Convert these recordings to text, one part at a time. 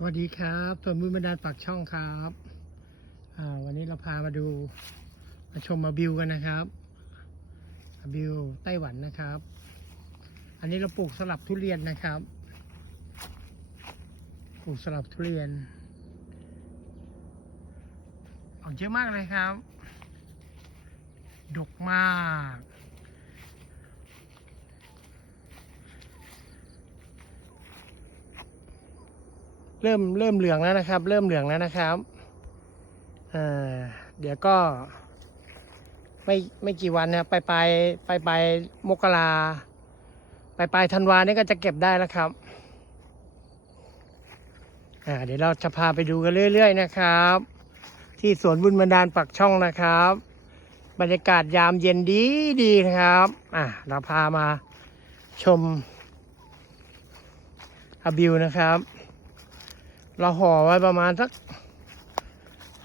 สวัสดีครับส่วนมือบันดาลปากช่องครับอ่าวันนี้เราพามาดูมาชมมาบิวกันนะครับ บิวไต้หวันนะครับ อันนี้เราปลูกสลับทุเรียนนะครับ ปลูกสลับทุเรียน ออกเยอะมากเลยครับ ดกมาก เริ่มเริ่มเหลืองแล้วนะครับ เริ่มเหลืองแล้วนะครับเอ่อเดี๋ยวก็ ไม่ไม่กี่วันนี่ยไปไปไปไปมกราไปไปธันวาเนี่ยก็จะเก็บได้แล้วครับอ่าเดี๋ยวเราจะพาไปดูกันเรื่อย ๆ นะครับ ที่สวนบุญบันดาลปักช่องนะครับ บรรยากาศยามเย็นดีดีนะครับอะเราพามาชมอาบิวนะครับ เราห่อไว้ประมาณสัก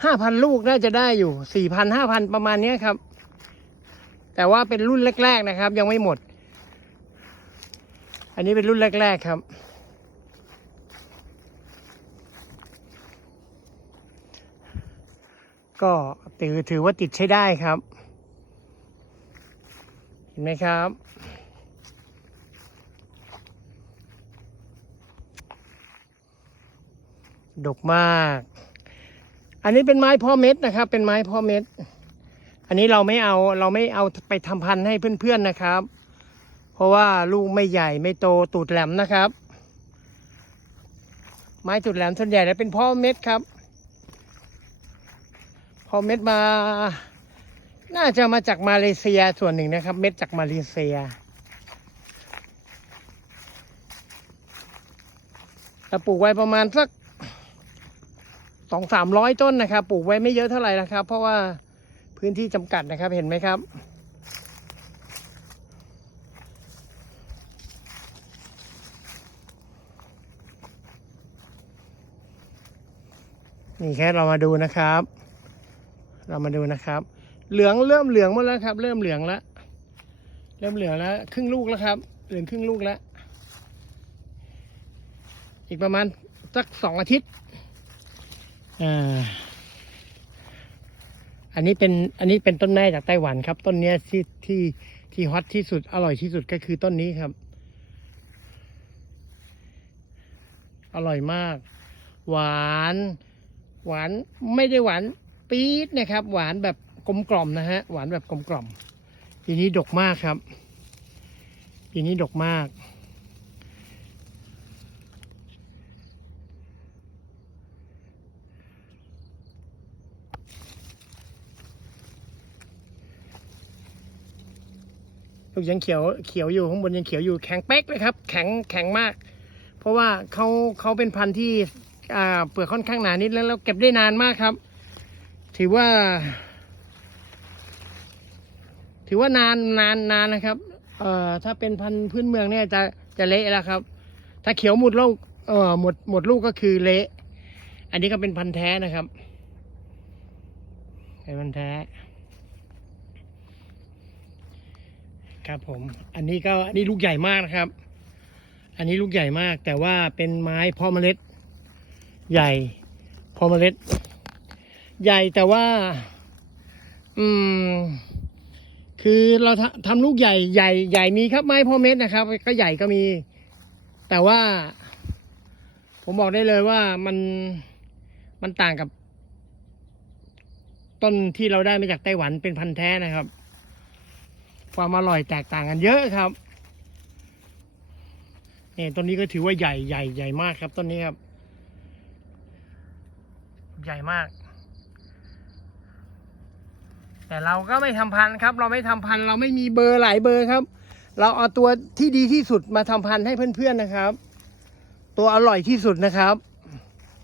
ห้าพันลูกน่าจะได้อยู่สี่พันห้าพันประมาณนี้ครับ แต่ว่าเป็นรุ่นแรก ๆนะครับ ยังไม่หมด อันนี้เป็นรุ่นแรก ๆครับ ก็ถือถือว่าติดใช้ได้ครับ เห็นไหมครับ ดกมาก อันนี้เป็นไม้พ่อเม็ดนะครับ เป็นไม้พ่อเม็ด อันนี้เราไม่เอาเราไม่เอาไปทำพันธุ์ให้เพื่อนๆนะครับ เพราะว่าลูกไม่ใหญ่ไม่โตตูดแหลมนะครับ ไม้ตูดแหลมส่วนใหญ่แล้วเป็นพ่อเม็ดครับ พ่อเม็ดมา น่าจะมาจากมาเลเซียส่วนหนึ่งนะครับ เม็ดจากมาเลเซียแต่ปลูกไว้ประมาณสัก สองสามร้อยต้นนะครับ ปลูกไว้ไม่เยอะเท่าไหร่นะครับ เพราะว่าพื้นที่จำกัดนะครับเห็นไหมครับ นี่แค่เรามาดูนะครับ เรามาดูนะครับ เหลืองเริ่มเหลืองหมดแล้วครับ เริ่มเหลืองแล้วเริ่มเหลืองแล้วครึ่งลูกแล้วครับ เหลืองครึ่งลูกแล้วอีกประมาณสักสองอาทิตย์ อันนี้เป็นอันนี้เป็นต้นแม่จากไต้หวันครับ ต้นเนี้ยที่ที่ที่ฮอตที่สุดอร่อยที่สุดก็คือต้นนี้ครับ อร่อยมาก หวาน หวานไม่ได้หวานปี๊ดนะครับ หวานแบบกลมกล่อมนะฮะ หวานแบบกลมกล่อมปีนี้ดกมากครับปีนี้ดกมาก ลูกยังเขียวเขียวอยู่ข้างบนยังเขียวอยู่แข็งเป๊กเลยครับ แข็งแข็งมาก เพราะว่าเขาเขาเป็นพันธุ์ที่เปลือกค่อนข้างหนานิดแล้วแล้วเก็บได้นานมากครับ ถือว่า ถือว่านานนานนานนะครับ เอ่อถ้าเป็นพันธุ์พื้นเมืองเนี่ยจะจะเละแล้วครับ ถ้าเขียวหมดลูกเอ่อหมดหมดลูกก็คือเละ อันนี้ก็เป็นพันธุ์แท้นะครับเป็นพันธุ์แท้ ครับผม อันนี้ก็อันนี้ลูกใหญ่มากนะครับ อันนี้ลูกใหญ่มาก แต่ว่าเป็นไม้พาะเมล็ด ใหญ่พาะเมล็ด ใหญ่แต่ว่า อืม คือเราทำทำลูกใหญ่ใหญ่ใหญ่มีครับไม้พาะเม็ดนะครับ ก็ใหญ่ก็มี แต่ว่า ผมบอกได้เลยว่ามันมันต่างกับ ต้นที่เราได้มาจากไต้หวันเป็นพันธุ์แท้นะครับ ความอร่อยแตกต่างกันเยอะครับนี่ต้นนี้ก็ถือว่าใหญ่ใหญ่ใหญ่มากครับต้นนี้ครับ ใหญ่มาก แต่เราก็ไม่ทำพันธุ์ครับ เราไม่ทำพันธุ์เราไม่มีเบอร์หลายเบอร์ครับ เราเอาตัวที่ดีที่สุดมาทำพันธุ์ให้เพื่อนๆนะครับ ตัวอร่อยที่สุดนะครับ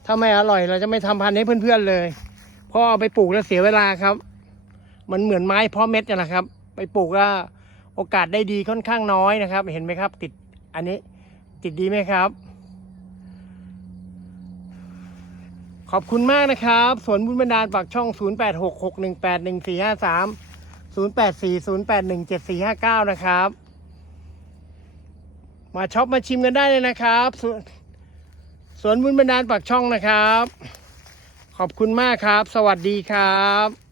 ถ้าไม่อร่อยเราจะไม่ทำพันธุ์ให้เพื่อนๆเลยเพราะเอาไปปลูกแล้วเสียเวลาครับ มันเหมือนไม้เพาะเม็ดนั่นแหละครับ ไปปลูกแล้วโอกาสได้ดีค่อนข้างน้อยนะครับ เห็นไหมครับติดอันนี้ติดดีไหมครับ ขอบคุณมากนะครับสวนบุญบันดาลปากช่อง 0866181453 0840817459 นะครับ มาช็อปมาชิมกันได้เลยนะครับสวนสวนบุญบันดาลปากช่องนะครับ ขอบคุณมากครับ สวัสดีครับ